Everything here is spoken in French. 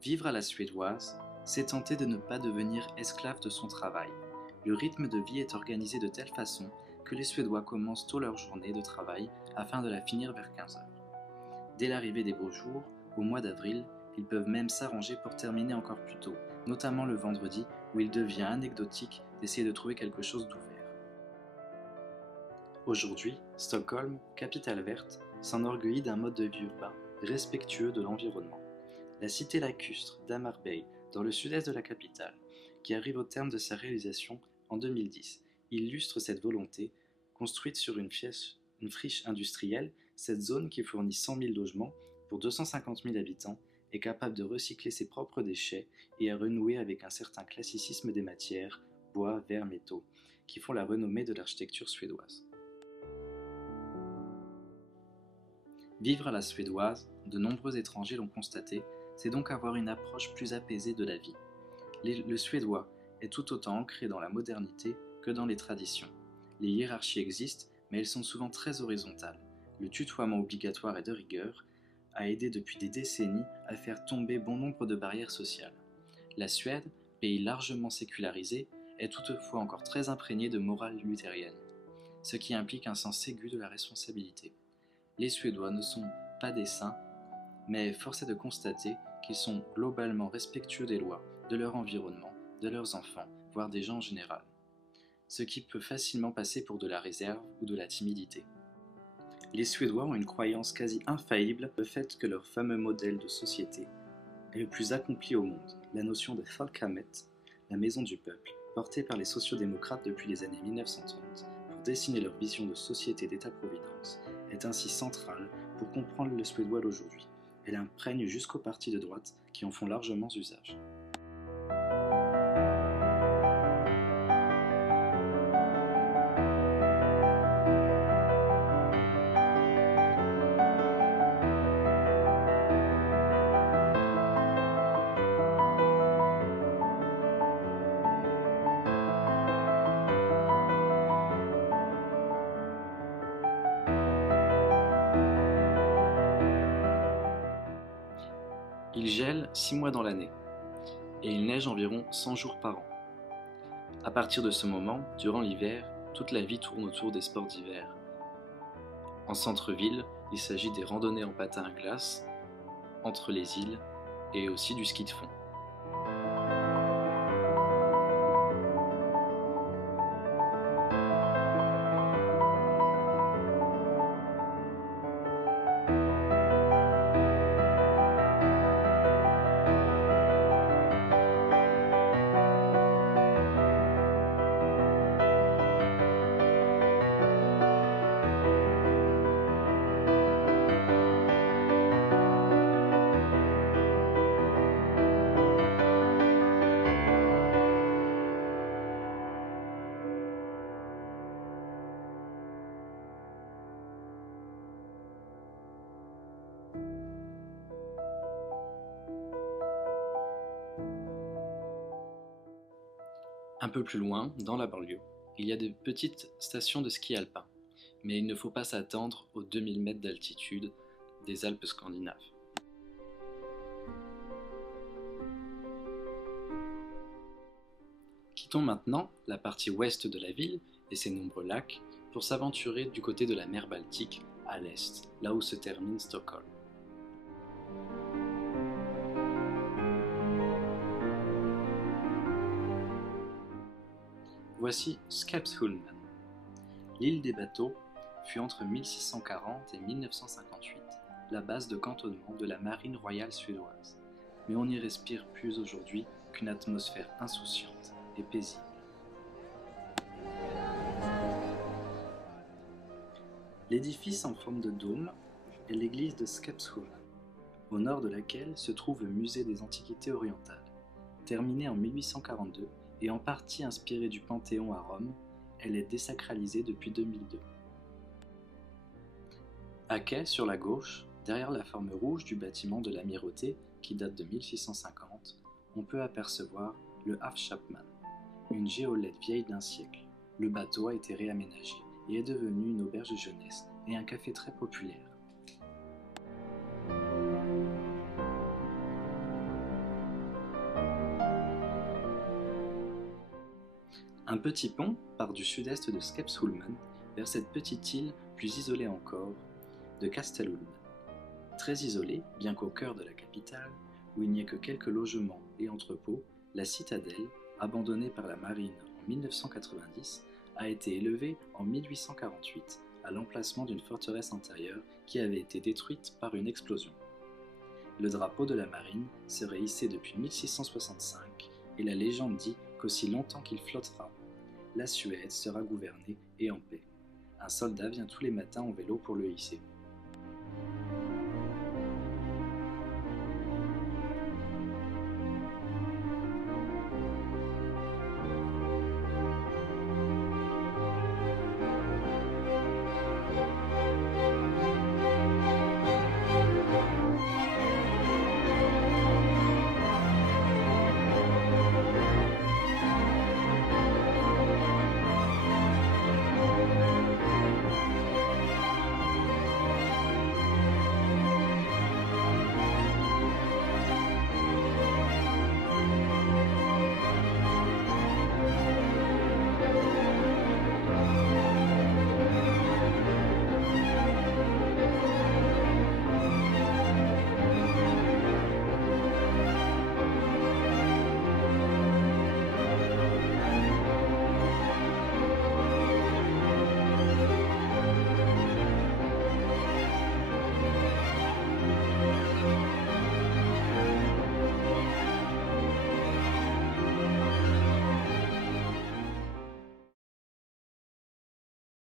Vivre à la suédoise, c'est tenter de ne pas devenir esclave de son travail. Le rythme de vie est organisé de telle façon que les Suédois commencent tôt leur journée de travail afin de la finir vers 15 heures. Dès l'arrivée des beaux jours, au mois d'avril, ils peuvent même s'arranger pour terminer encore plus tôt, notamment le vendredi où il devient anecdotique d'essayer de trouver quelque chose d'ouvert. Aujourd'hui, Stockholm, capitale verte, s'enorgueillit d'un mode de vie urbain respectueux de l'environnement. La cité lacustre d'Hammarby, dans le sud-est de la capitale, qui arrive au terme de sa réalisation en 2010, illustre cette volonté. Construite sur une friche industrielle, cette zone qui fournit 100 000 logements pour 250 000 habitants est capable de recycler ses propres déchets et à renouer avec un certain classicisme des matières, bois, verre, métaux, qui font la renommée de l'architecture suédoise. Vivre à la suédoise, de nombreux étrangers l'ont constaté, c'est donc avoir une approche plus apaisée de la vie. Le suédois est tout autant ancré dans la modernité que dans les traditions. Les hiérarchies existent, mais elles sont souvent très horizontales. Le tutoiement obligatoire et de rigueur a aidé depuis des décennies à faire tomber bon nombre de barrières sociales. La Suède, pays largement sécularisé, est toutefois encore très imprégnée de morale luthérienne, ce qui implique un sens aigu de la responsabilité. Les Suédois ne sont pas des saints, mais force est de constater qu'ils sont globalement respectueux des lois, de leur environnement, de leurs enfants, voire des gens en général. Ce qui peut facilement passer pour de la réserve ou de la timidité. Les Suédois ont une croyance quasi infaillible, le fait que leur fameux modèle de société est le plus accompli au monde, la notion de Folkhammet, la maison du peuple, portée par les sociodémocrates depuis les années 1930 pour dessiner leur vision de société d'État-providence, est ainsi centrale pour comprendre le suédois d'aujourd'hui. Elle imprègne jusqu'aux partis de droite qui en font largement usage. Il gèle 6 mois dans l'année, et il neige environ 100 jours par an. À partir de ce moment, durant l'hiver, toute la vie tourne autour des sports d'hiver. En centre-ville, il s'agit des randonnées en patins à glace, entre les îles, et aussi du ski de fond. Un peu plus loin, dans la banlieue, il y a de petites stations de ski alpin, mais il ne faut pas s'attendre aux 2000 mètres d'altitude des Alpes scandinaves. Quittons maintenant la partie ouest de la ville et ses nombreux lacs pour s'aventurer du côté de la mer Baltique, à l'est, là où se termine Stockholm. Voici Skeppsholmen. L'île des bateaux fut entre 1640 et 1958 la base de cantonnement de la marine royale suédoise, mais on n'y respire plus aujourd'hui qu'une atmosphère insouciante et paisible. L'édifice en forme de dôme est l'église de Skeppsholmen, au nord de laquelle se trouve le musée des Antiquités orientales. Terminée en 1842 et en partie inspirée du Panthéon à Rome, elle est désacralisée depuis 2002. À quai, sur la gauche, derrière la forme rouge du bâtiment de l'amirauté, qui date de 1650, on peut apercevoir le Havschapman, une géolette vieille d'un siècle. Le bateau a été réaménagé et est devenu une auberge de jeunesse et un café très populaire. Un petit pont part du sud-est de Skeppsholmen vers cette petite île plus isolée encore de Castellholm. Très isolée, bien qu'au cœur de la capitale, où il n'y a que quelques logements et entrepôts, la citadelle, abandonnée par la marine en 1990, a été élevée en 1848 à l'emplacement d'une forteresse intérieure qui avait été détruite par une explosion. Le drapeau de la marine serait hissé depuis 1665 et la légende dit qu'aussi longtemps qu'il flottera, la Suède sera gouvernée et en paix. Un soldat vient tous les matins en vélo pour le hisser.